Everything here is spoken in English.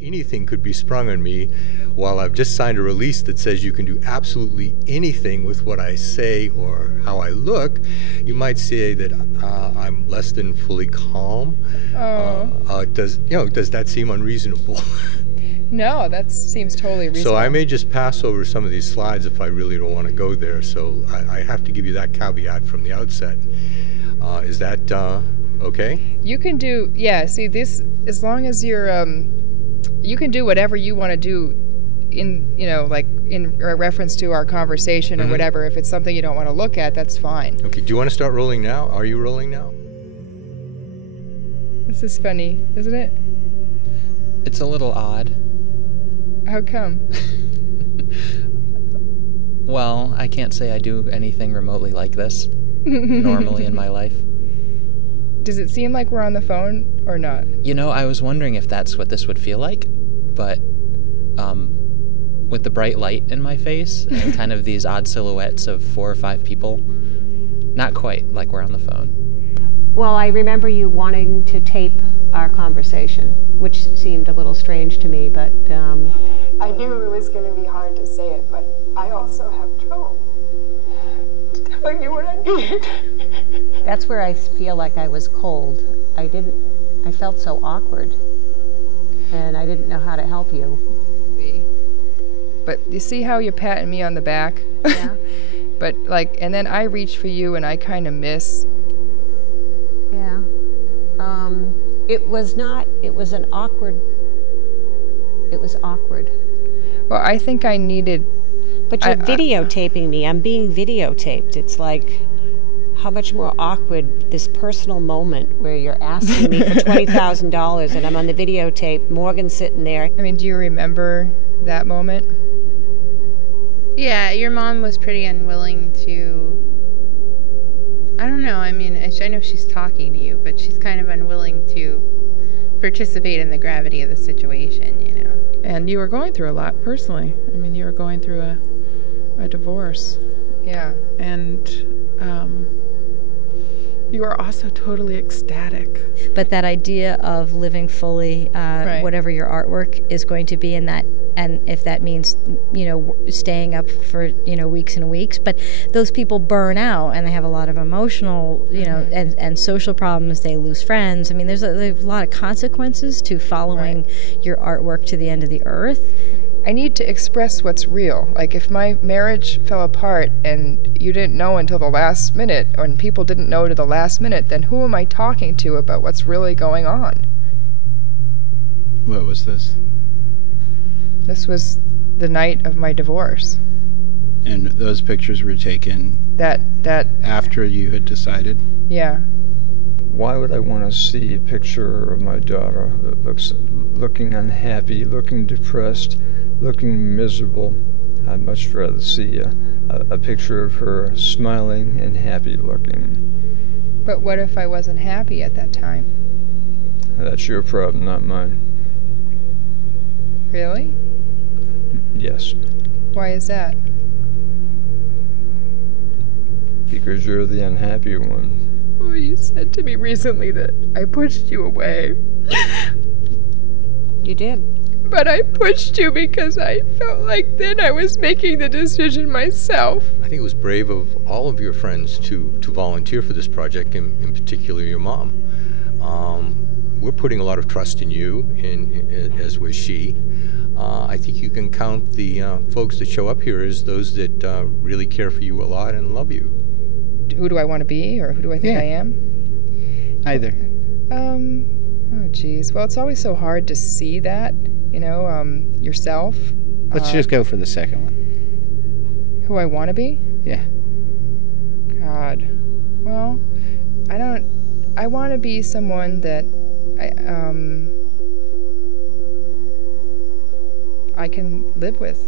anything could be sprung on me while I've just signed a release that says you can do absolutely anything with what I say or how I look, you might say that I'm less than fully calm. Does that seem unreasonable? No, that seems totally reasonable. So I may just pass over some of these slides if I really don't want to go there. So I have to give you that caveat from the outset. Is that okay? You can do, yeah, see this, as long as you're, you can do whatever you want to do in, like in reference to our conversation or whatever. If it's something you don't want to look at, that's fine. Okay, do you want to start rolling now? Are you rolling now? This is funny, isn't it? It's a little odd. How come? Well, I can't say I do anything remotely like this normally in my life. Does it seem like we're on the phone or not? I was wondering if that's what this would feel like, but with the bright light in my face and kind of these odd silhouettes of 4 or 5 people, not quite like we're on the phone. Well, I remember you wanting to tape our conversation, which seemed a little strange to me, but... I knew it was going to be hard to say it, but I also have trouble telling you what I need. That's where I feel like I was cold. I felt so awkward, and I didn't know how to help you. But you see how you're patting me on the back? Yeah. But and then I reach for you and I kind of miss. Yeah. It was awkward. Well, I think I needed... But you're videotaping me. I'm being videotaped. It's like, how much more awkward this personal moment where you're asking me for $20,000 and I'm on the videotape, Morgan's sitting there. I mean, do you remember that moment? Yeah, your mom was pretty unwilling to... I don't know, I mean, I know she's talking to you, but she's kind of unwilling to participate in the gravity of the situation, And you were going through a lot personally. I mean, you were going through a divorce. Yeah. And you were also totally ecstatic. But that idea of living fully, Right. whatever your artwork is going to be in that, and if that means, staying up for, weeks and weeks, but those people burn out and they have a lot of emotional, and social problems, they lose friends. I mean, there's a lot of consequences to following your artwork to the end of the earth. I need to express what's real. Like, if my marriage fell apart and you didn't know until the last minute, and people didn't know to the last minute, then who am I talking to about what's really going on? What was this? This was the night of my divorce. And those pictures were taken That after you had decided? Yeah. Why would I want to see a picture of my daughter that looking unhappy, looking depressed, looking miserable? I'd much rather see a picture of her smiling and happy looking. But what if I wasn't happy at that time? That's your problem, not mine. Really? Yes. Why is that? Because you're the unhappy one. Oh, you said to me recently that I pushed you away. You did. But I pushed you because I felt like then I was making the decision myself. I think it was brave of all of your friends to volunteer for this project, in particular your mom. We're putting a lot of trust in you, as was she. I think you can count the folks that show up here as those that really care for you a lot and love you. Who do I want to be, or who do I think I am? Either. Oh, geez. Well, it's always so hard to see that, yourself. Let's just go for the second one. Who I want to be? Yeah. God. Well, I want to be someone that I can live with.